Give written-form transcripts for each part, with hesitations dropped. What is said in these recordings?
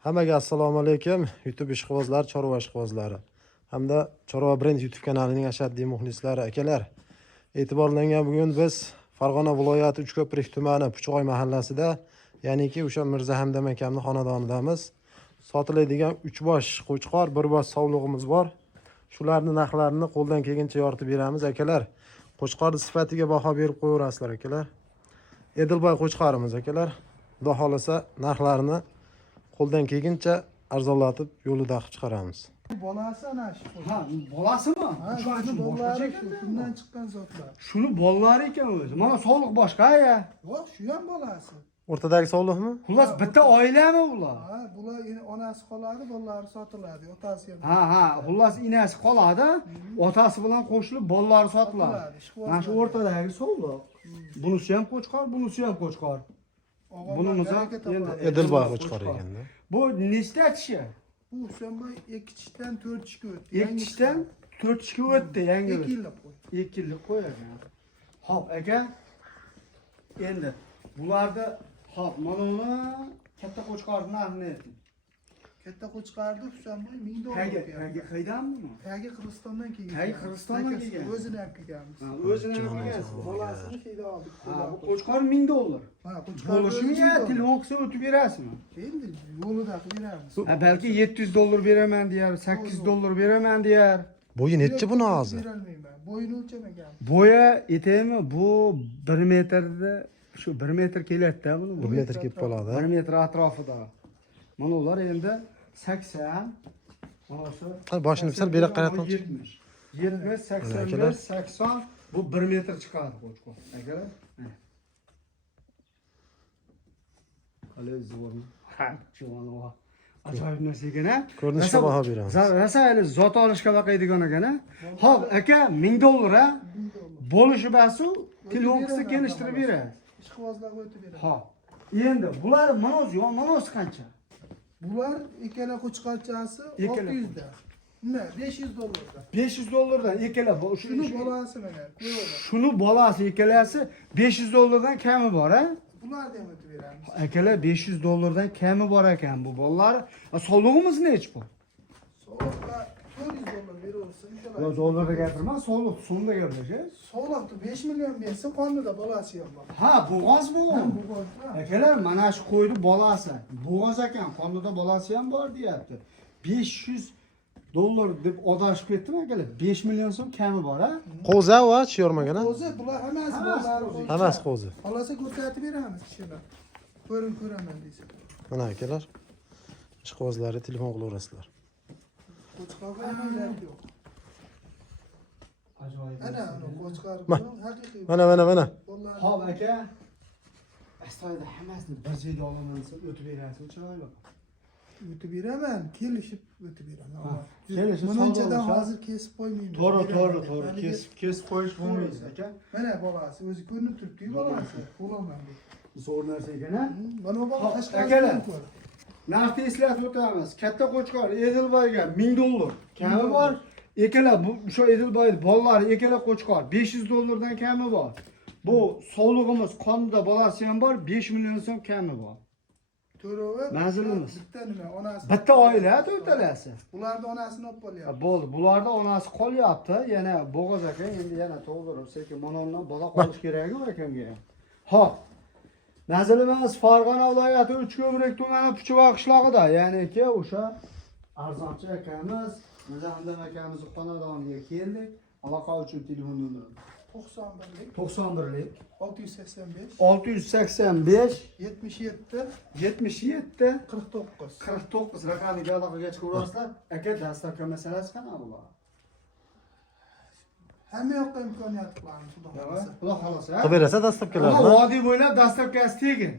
Hammaga assalomu alaykum. YouTube ishqibozlari, chorva ishqibozlari hamda Chorva Brand YouTube kanalining ashaddiy muxlislari akalar. E'tiborlangan bugun biz Farg'ona viloyati Uchko'prik tumani Puchg'oy mahallasida, ya'niki o'sha Mirza Hamdam akamning xonadonidamiz. Sotiladigan 3 bosh qo'chqor, 1 bosh sovlig'imiz bor. Shularning narxlarini qo'ldan kelgancha yoritib beramiz akalar. Qo'chqor sifatiga baho berib qo'yarasizlar akalar. Edilboy qo'chqorimiz akalar. Xudo xolasa narxlarini qo'ldan kelguncha arzonlatib yo'lida chiqaramiz. Bolasi ana shu. Ha, bolasimi? Ha, shu bolalari bundan chiqqan zotlar. Shuni bolalari ekan o'zi. Mana sog'liq boshqa ya. Yo'q, shu ham bolasi. O'rtadagi sovliqmi? Xullas bitta oilami ular? Ha, bular onasi qoladi, bolalari sotiladi, otasi ham. Ha, xullas inasi qoladi, otasi bilan qo'shilib bolalari sotiladi. Mana shu o'rtadagi sog'liq. Bunisi ham qo'chqor, bunisi ham qo'chqor. Bunimiz ham endi Edilboy qo'chqor ekanda. Bu nechta tishi? Bu Husanboy 2 tishdan 4 tishga o'tdi. 2 tishdan 4 tishga o'tdi, yangi. 2 yillab qo'ydi. 2 yillik qo'yadi. Xo'p, aka. Endi bularda xo'p, mana uni katta qo'chqorning narxini ayting. Katta qo'chqardi Husanboy 1000 dollar. Tagi qaydanmi bu? Tagi Qirg'izistondan kelgan. Tagi Qirg'izistondan kelgan. O'zini olib kelganmiz. Ha, o'zini olgansiz. Bolasini kelib oldik. Ha, bu qo'chqor 1000 dollar. Ha, qo'chqar Bo'lishimi ya, telefon qilsa o'tib berasizmi? Endi yo'lida qilib beramiz. Ha, balki 700 dollar beraman deyar, 800 dollar beraman deyar. Bo'yi necha buni hozir? Berolmayman. Bo'yini o'lchamagan. Bo'yi aytaymi, bu 1 metrda shu 1 metr keladi-da buni. 1 metr kelib qoladi. 1 metr atrofida. Mana ular endi 80, mana shu. Ha, boshini sal beri qaratib 70. 70, 85, 80 bu 1 metr chiqadi qo'chqor. Akalar. Qalay zo'rmi? Ha, juvonova. Ajoyib narsa ekan-a. Ko'rinishga baho beramiz. Rasayli zot olishga vaqaydigan ekan-a. Xo'p, aka 1000 dollar a. Bo'lishi basu, telefon qilsa kelishtirib berasiz. Ishqibozlarga o'tib beramiz. Xo'p. Endi bular manoz yo'q, manoz qancha? Bular ikkala qo'chqorchasi 600 da. Nima, 500 dollarda. 500 dollardan ikkala Shuni bolasi mana, ko'raver. Shuni bolasi ikkalasi 500 dollardan kami bor a? Bularni ham o'tib beramiz. Akalar 500 dollardan kami bor ekan bu bolalar. Sog'lig'imiz nech bu? So'liqqa 400 dollar beraversa, Yo, dollarda gapirma, sog'liq so'mda gapirasiz. So'liqni 5 million bersa, qonida bolasi ham bor. Ha, bo'g'oz bu. Bu bor. Akalar, mana shu qo'ydi bolasi. Bo'g'oz ekan, qonida bolasi ham bor deyapti. 500 dollar deb odashib ketdim akalar. 5 million so'm kami bor a? Qo'za va chiyormagan a? O'zi bular hammasi bolari. Hammasi qo'zi. Xolasa ko'rsatib beramiz kishini. Ko'raman deysa. Mana akalar. Ishqibozlari telefon qilaverasizlar. Qo'chqorga ham gap yo'q. Ajoyib. Ana, qo'chqor haqiqiy. Mana. Xo'p aka. Astoydil hammasini bir joyga olaman desa o'tib berasiz, chiroyli. O'tib beraman, kelishib o'tib beraman. Kelishib Bunchadan hozir kesib qo'ymayman. To'g'ri. Kesib qo'yish bo'lmaydi aka. Mana bolasi o'zi ko'rinib turibdi-ku bolasi. Bo'laman deb. Zo'r narsa ekan-a. Mana bu bola Akalar. Narxni eslatib o'tamiz. Katta qo'chqor Edilboyga 1000 dollar kami bor. Ikkala bu o'sha Edilboy bolalari ikkala qo'chqor 500 dollardan kami bor. Bu sog'lig'imiz qonida bolasi ham bor, 5 million so'm kami bor. To'rova. Manzilimiz. Bitta nima, onasi. Bitta oila to'rtalasi. Ularni onasini olib qolyapti. Bo'ldi. Bularda onasi qolyapti. Yana bo'g'oz aka endi yana to'g'dirib, sekin monondan bola qolish kerakmi akamga? Xo'p. Manzilimiz Farg'ona viloyati Uchko'prik tumani Puchg'oy qishlog'ida, ya'ni-ki o'sha arzonchi akamiz, Mirza Hamdam akamizning xonadoniga keldik. Aloqa uchun telefon nomeri 91lik 685 685 77 77 49 49. raqamiga aloqaga chiqaverasizlar. Aka, dastavka masalasi qanaqa bular? Hamma yoqqa imkoniyat qilamiz, xudo xolasa. Xudo xolasa. Qilib berasa dastavkalarni. Vodiy bo'ylab dastavkasi tegin.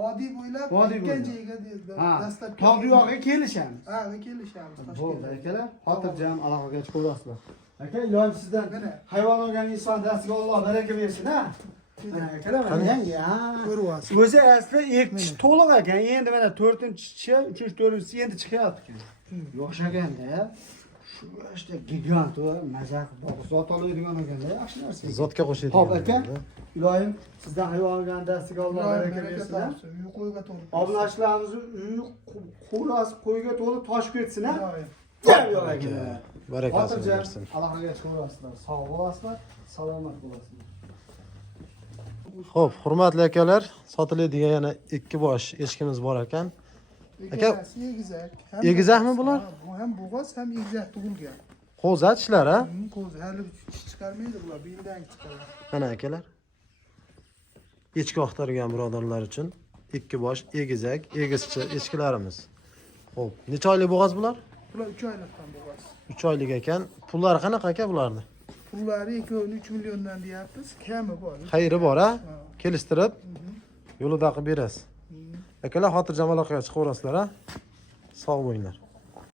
Vodiy bo'ylab ketgan joyga dastlab Tog' yog'iga kelishamiz. Ha, kelishamiz. Bo'ldi akalar. Xotirjam aloqaga chiqaverasizlar. Aka, iloyim sizdan hayvon olgan inson dastiga Alloh baraka bersin, ha? Mana akalar, mana yangi, ha. Ko'ryapsiz. O'zi aslida ikki tish to'liq ekan. Endi mana 4-chi, 3-4-chi endi chiqyapti ekan. Yo'q ekanda. Shu işte gigant va mazaq bog' zot oladigan ekanda, yaxshi narsa. Zotga qo'shadigan. Hop aka, iloyim sizdan hayvon olgandastiga Alloh baraka bersin. Uyi qo'yga to'lib. Obunachilarimizni uyi qo'las qo'yga to'lib toshib ketsin ha. Yo'q aka. Barakasini Xotirjam, bersin. Allohga shukr olasizlar. Sog' bo'lasizlar, salomat bo'lasizlar. Xo'p, hurmatli akalar, sotiladigan yana ikki bosh echkimiz bor ekan. Aka, egizak. egizakmi bular? Bu ham bo'g'oz, ham egizak tug'ilgan. Qo'zatishlar ha? Ko'zi hali chiqarmaydi bular, bu yildan chiqadi. Mana akalar. Echki oqtargan birodarlar uchun ikki bosh egizak, egizchi echkilarimiz. Xo'p, necha oylik bo'g'oz bular? Bular 3 oylikdan bo'g'oz. 3 oylik ekan. Pullari qanaqa aka bularni? Pullari 2-3 milliondan deyapmiz. Kami bor. Xayri bor ha? Kelishtirib yo'lida qilib berasiz. Akalar xotirjam aloqaga chiqaverasizlar ha? Sog' bo'linglar.